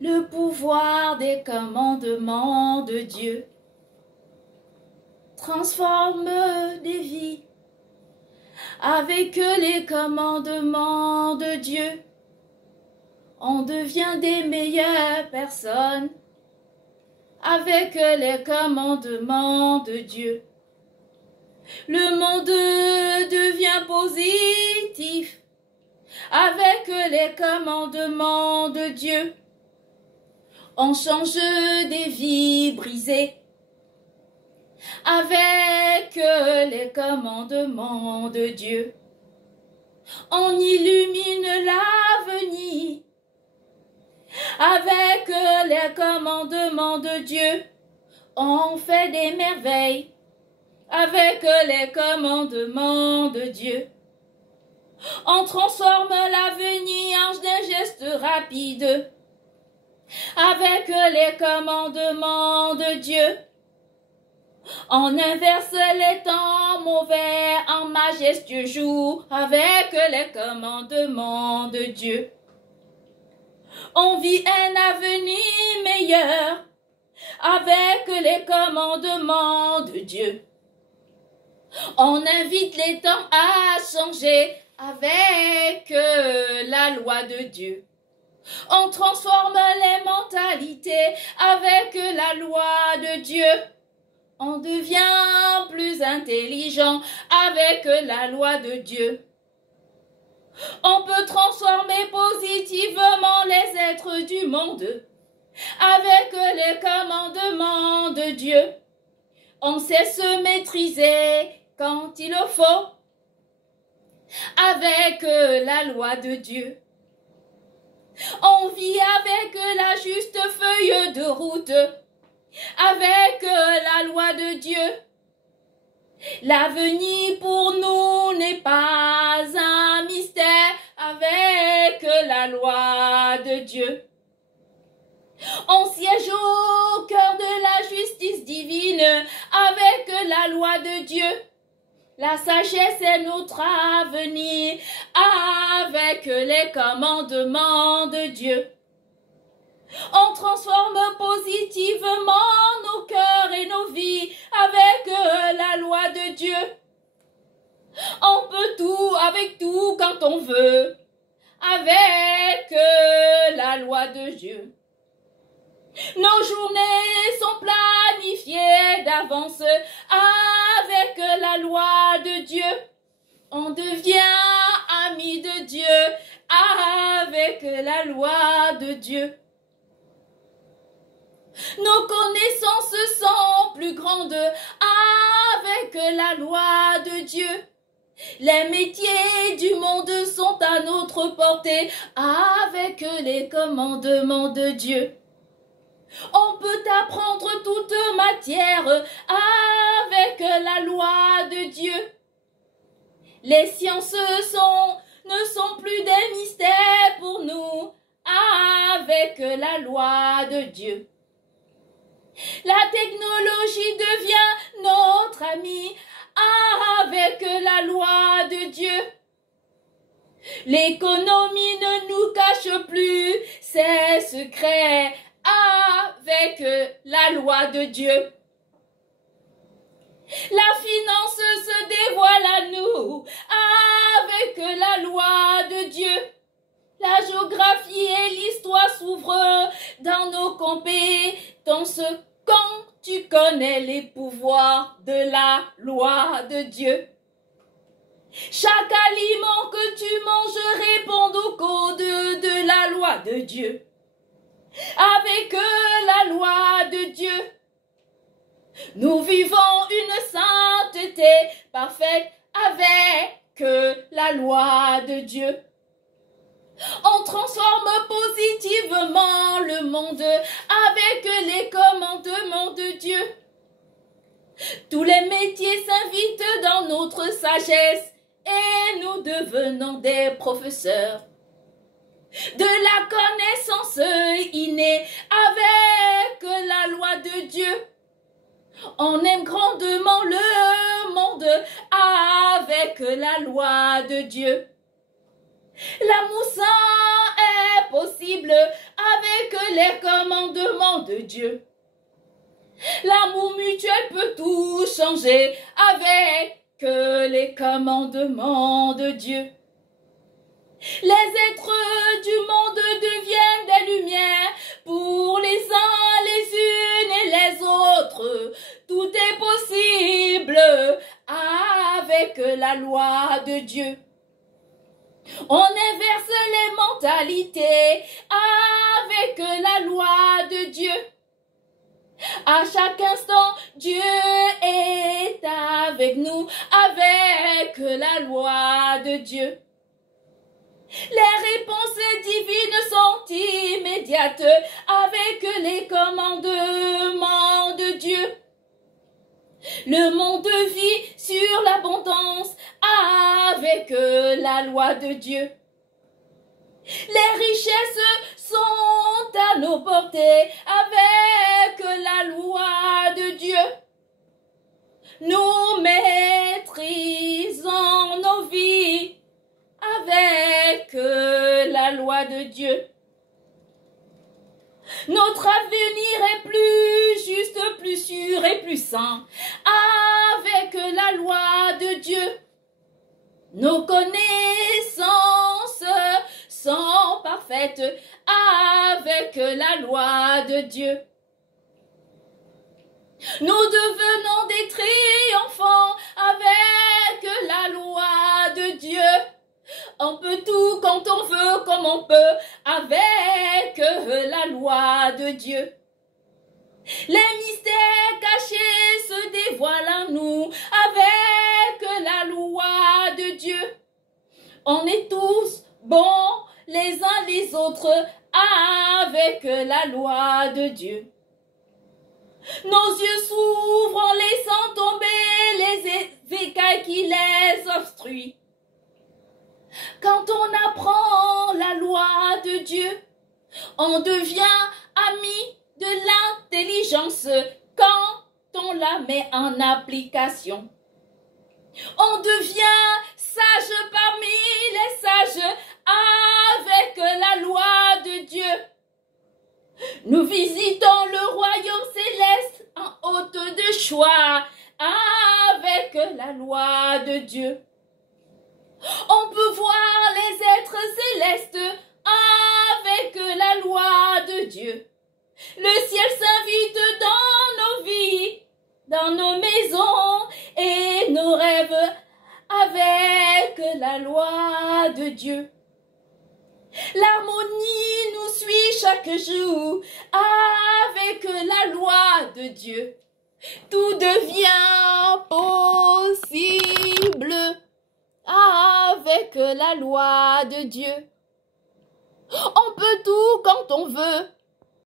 le pouvoir des commandements de Dieu transforme des vies. Avec les commandements de Dieu, on devient des meilleures personnes. Avec les commandements de Dieu, le monde devient positif. Avec les commandements de Dieu, on change des vies brisées. Avec les commandements de Dieu, on illumine l'avenir. Avec les commandements de Dieu, on fait des merveilles. Avec les commandements de Dieu, on transforme l'avenir en d'un geste rapide. Avec les commandements de Dieu, on inverse les temps mauvais en majestueux jours. Avec les commandements de Dieu, on vit un avenir meilleur. Avec les commandements de Dieu, on invite les temps à changer. Avec la loi de Dieu, on transforme les mentalités. Avec la loi de Dieu, on devient plus intelligent. Avec la loi de Dieu, on peut transformer positivement les êtres du monde. Avec les commandements de Dieu, on sait se maîtriser quand il le faut. Avec la loi de Dieu, on vit avec la juste feuille de route. Avec la loi de Dieu, l'avenir pour nous n'est pas un mystère. Avec la loi de Dieu, on siège au cœur de la justice divine. Avec la loi de Dieu, la sagesse est notre avenir. Avec les commandements de Dieu, on transforme positivement nos cœurs et nos vies. Avec la loi de Dieu, on peut tout avec tout quand on veut. Avec la loi de Dieu, nos journées sont planifiées d'avance. Avec la loi de Dieu, on devient ami de Dieu. Avec la loi de Dieu, nos connaissances sont plus grandes. Avec la loi de Dieu, les métiers du monde sont à notre portée. Avec les commandements de Dieu, on peut apprendre toute matière. Avec la loi de Dieu, les sciences ne sont plus des mystères pour nous. Avec la loi de Dieu, la technologie devient notre amie. Avec la loi de Dieu, l'économie ne nous cache plus ses secrets. Avec la loi de Dieu, la finance se dévoile à nous. Avec la loi de Dieu, la géographie et l'histoire s'ouvrent dans nos compétences quand tu connais les pouvoirs de la loi de Dieu. Chaque aliment que tu manges répond au code de la loi de Dieu. Avec la loi de Dieu, nous vivons une sainteté parfaite. Avec la loi de Dieu, on transforme positivement le monde. Avec les commandements de Dieu, tous les métiers s'invitent dans notre sagesse et nous devenons des professeurs de la connaissance innée. Avec la loi de Dieu, on aime grandement le monde. Avec la loi de Dieu, l'amour sain est possible. Avec avec les commandements de Dieu. L'amour mutuel peut tout changer avec les commandements de Dieu. Les êtres du monde deviennent des lumières pour les uns, les unes et les autres. Tout est possible avec la loi de Dieu. On inverse les mentalités avec la loi de Dieu. À chaque instant, Dieu est avec nous, avec la loi de Dieu. Les réponses divines sont immédiates avec les commandements de Dieu. Le monde vit sur l'abondance avec la loi de Dieu. Les richesses sont à nos portées avec la loi de Dieu. Nous maîtrisons nos vies avec la loi de Dieu. Notre avenir est plus juste, plus sûr et plus sain avec la loi de Dieu. Nos connaissances sont parfaites avec la loi de Dieu. Nous devenons des triomphants avec la loi de Dieu. On peut tout quand on veut, comme on peut, avec la loi de Dieu. Les mystères cachés se dévoilent à nous avec la loi de Dieu. On est tous bons les uns les autres avec la loi de Dieu. Nos yeux s'ouvrent en laissant tomber les écailles qui les obstruent. Quand on apprend la loi de Dieu, on devient ami de l'intelligence quand on la met en application. On devient sage parmi les sages avec la loi de Dieu. Nous visitons le royaume céleste en haute de joie avec la loi de Dieu. On peut voir les êtres célestes avec la loi de Dieu. Le ciel s'invite dans nos vies, dans nos maisons et nos rêves avec la loi de Dieu. L'harmonie nous suit chaque jour avec la loi de Dieu. Tout devient possible avec la loi de Dieu. On peut tout quand on veut